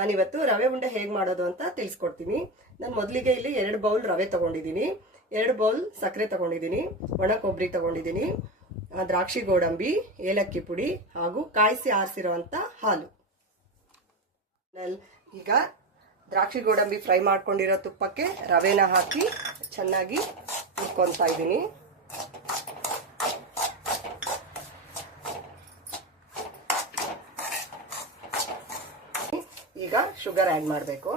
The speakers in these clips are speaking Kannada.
ನಾನಿವತ್ತು ರವೆ ಉಂಡೆ ಹೇಗೆ ಮಾಡೋದು ಅಂತ ತಿಳಿಸ್ಕೊಡ್ತೀನಿ. ನಾನು ಮೊದಲಿಗೆ ಇಲ್ಲಿ 2 ಬೌಲ್ ರವೆ ತಗೊಂಡಿದ್ದೀನಿ, 2 ಬೌಲ್ ಸಕ್ಕರೆ ತಗೊಂಡಿದ್ದೀನಿ, ಒಣ ಕೊಬ್ಬರಿ ತಗೊಂಡಿದ್ದೀನಿ, ದ್ರಾಕ್ಷಿ ಗೋಡಂಬಿ, ಏಲಕ್ಕಿ ಪುಡಿ ಹಾಗೂ ಕಾಯಿಸಿ ಆರಿಸಿರುವಂಥ ಹಾಲು. ಈಗ ದ್ರಾಕ್ಷಿ ಗೋಡಂಬಿ ಫ್ರೈ ಮಾಡ್ಕೊಂಡಿರೋ ತುಪ್ಪಕ್ಕೆ ರವೆನ ಹಾಕಿ ಚೆನ್ನಾಗಿ ಹುರ್ಕೊತಾ ಇದ್ದೀನಿ. ಈಗ ಶುಗರ್ ಆ್ಯಡ್ ಮಾಡಬೇಕು.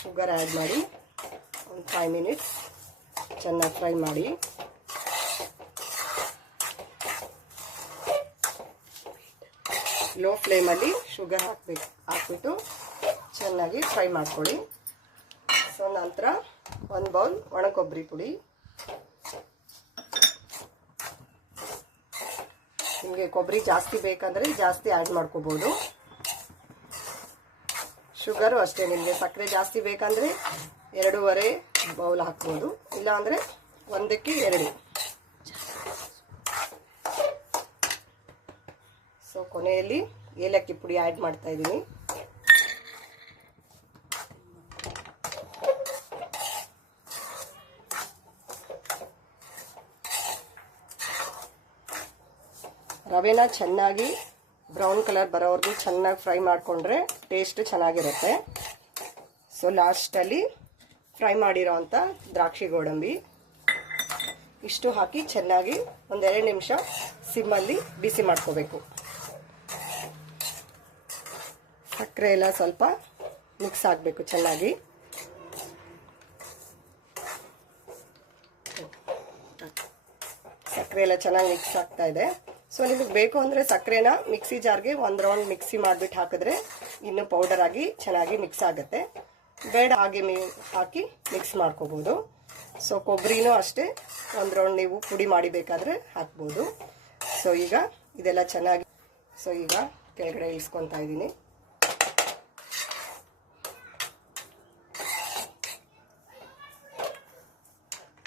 ಶುಗರ್ ಆ್ಯಡ್ ಮಾಡಿ ಒಂದು 5 ಮಿನಿಟ್ಸ್ ಚೆನ್ನಾಗಿ ಫ್ರೈ ಮಾಡಿ. ಲೋ ಫ್ಲೇಮಲ್ಲಿ ಶುಗರ್ ಹಾಕ್ಬಿಟ್ಟು ಚೆನ್ನಾಗಿ ಫ್ರೈ ಮಾಡ್ಕೊಳ್ಳಿ. ಸೊ ನಂತರ 1 ಬೌಲ್ ಒಣ ಕೊಬ್ಬರಿ ಪುಡಿ. ನಿಮಗೆ ಕೊಬ್ಬರಿ ಜಾಸ್ತಿ ಬೇಕಂದರೆ ಜಾಸ್ತಿ ಆ್ಯಡ್ ಮಾಡ್ಕೋಬೋದು. ಶುಗರು ಅಷ್ಟೇ, ನಿಮಗೆ ಸಕ್ಕರೆ ಜಾಸ್ತಿ ಬೇಕಂದರೆ 2.5 ಬೌಲ್ ಹಾಕ್ಬೋದು, ಇಲ್ಲಾಂದರೆ 1ಕ್ಕೆ 2. ಸೊ ಕೊನೆಯಲ್ಲಿ ಏಲಕ್ಕಿ ಪುಡಿ ಆ್ಯಡ್ ಮಾಡ್ತಾ ಇದ್ದೀನಿ. ರವೆನ ಚೆನ್ನಾಗಿ ಬ್ರೌನ್ ಕಲರ್ ಬರೋವರೆಗೂ ಚೆನ್ನಾಗಿ ಫ್ರೈ ಮಾಡಿಕೊಂಡ್ರೆ ಟೇಸ್ಟ್ ಚೆನ್ನಾಗಿರುತ್ತೆ. ಸೊ ಲಾಸ್ಟಲ್ಲಿ ಫ್ರೈ ಮಾಡಿರೋವಂಥ ದ್ರಾಕ್ಷಿ ಗೋಡಂಬಿ ಇಷ್ಟು ಹಾಕಿ ಚೆನ್ನಾಗಿ 1-2 ನಿಮಿಷ ಸಿಮ್ಮಲ್ಲಿ ಬಿಸಿ ಮಾಡ್ಕೋಬೇಕು. ಸಕ್ಕರೆ ಎಲ್ಲ ಸ್ವಲ್ಪ ಮಿಕ್ಸ್ ಆಗಬೇಕು ಚೆನ್ನಾಗಿ. ಸಕ್ಕರೆ ಎಲ್ಲ ಚೆನ್ನಾಗಿ ಮಿಕ್ಸ್ ಆಗ್ತಾ ಇದೆ. ಸೊ ನಿಮಗೆ ಬೇಕು ಅಂದರೆ ಸಕ್ಕರೆನ ಮಿಕ್ಸಿ ಜಾರ್ಗೆ 1 ರೌಂಡ್ ಮಿಕ್ಸಿ ಮಾಡಿಬಿಟ್ಟು ಹಾಕಿದ್ರೆ ಇನ್ನೂ ಪೌಡರ್ ಆಗಿ ಚೆನ್ನಾಗಿ ಮಿಕ್ಸ್ ಆಗುತ್ತೆ. ಬೇಡ ಹಾಗೆ ಹಾಕಿ ಮಿಕ್ಸ್ ಮಾಡ್ಕೋಬೋದು. ಸೊ ಕೊಬ್ಬರಿನೂ ಅಷ್ಟೇ 1 ರೌಂಡ್ ನೀವು ಪುಡಿ ಮಾಡಿ ಬೇಕಾದರೆ ಹಾಕ್ಬೋದು. ಸೊ ಈಗ ಇದೆಲ್ಲ ಚೆನ್ನಾಗಿ ಈಗ ಕೆಳಗಡೆ ಇಳಿಸ್ಕೊತಾ ಇದ್ದೀನಿ.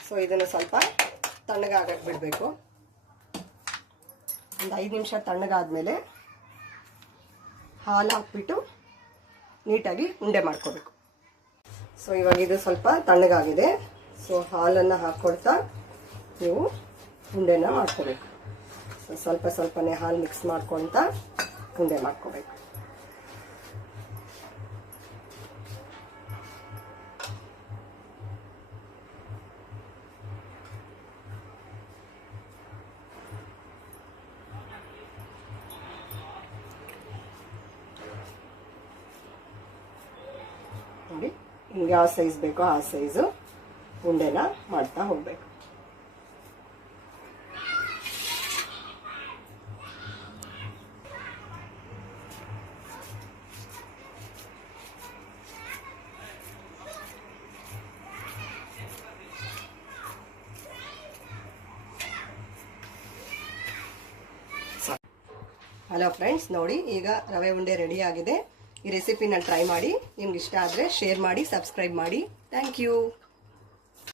ಸೊ ಇದನ್ನು ಸ್ವಲ್ಪ ತಣ್ಣಗಾಗಕ್ಕೆ ಬಿಡಬೇಕು. ಒಂದು 5 ನಿಮಿಷ ತಣ್ಣಗಾದ್ಮೇಲೆ ಹಾಲು ಹಾಕ್ಬಿಟ್ಟು ನೀಟಾಗಿ ಉಂಡೆ ಮಾಡ್ಕೋಬೇಕು. ಸೊ ಇವಾಗ ಇದು ಸ್ವಲ್ಪ ತಣ್ಣಗಾಗಿದೆ. ಸೊ ಹಾಲನ್ನು ಹಾಕ್ಕೊಳ್ತಾ ನೀವು ಉಂಡೆನ ಮಾಡ್ಕೋಬೇಕು. ಸೊ ಸ್ವಲ್ಪನೇ ಹಾಲು ಮಿಕ್ಸ್ ಮಾಡ್ಕೊಳ್ತಾ ಉಂಡೆ ಮಾಡ್ಕೋಬೇಕು. ನೋಡಿ, ನಿಮ್ಗೆ ಯಾವ ಸೈಜ್ ಬೇಕೋ ಆ ಸೈಜು ಉಂಡೆನ ಮಾಡ್ತಾ ಹೋಗ್ಬೇಕು. ಹಲೋ ಫ್ರೆಂಡ್ಸ್, ನೋಡಿ ಈಗ ರವೆ ಉಂಡೆ ರೆಡಿ ಆಗಿದೆ. ಈ ರೆಸಿಪಿನ ಟ್ರೈ ಮಾಡಿ. ನಿಮ್ಗೆ ಇಷ್ಟ ಆದರೆ ಶೇರ್ ಮಾಡಿ, ಸಬ್ಸ್ಕ್ರೈಬ್ ಮಾಡಿ. Thank you.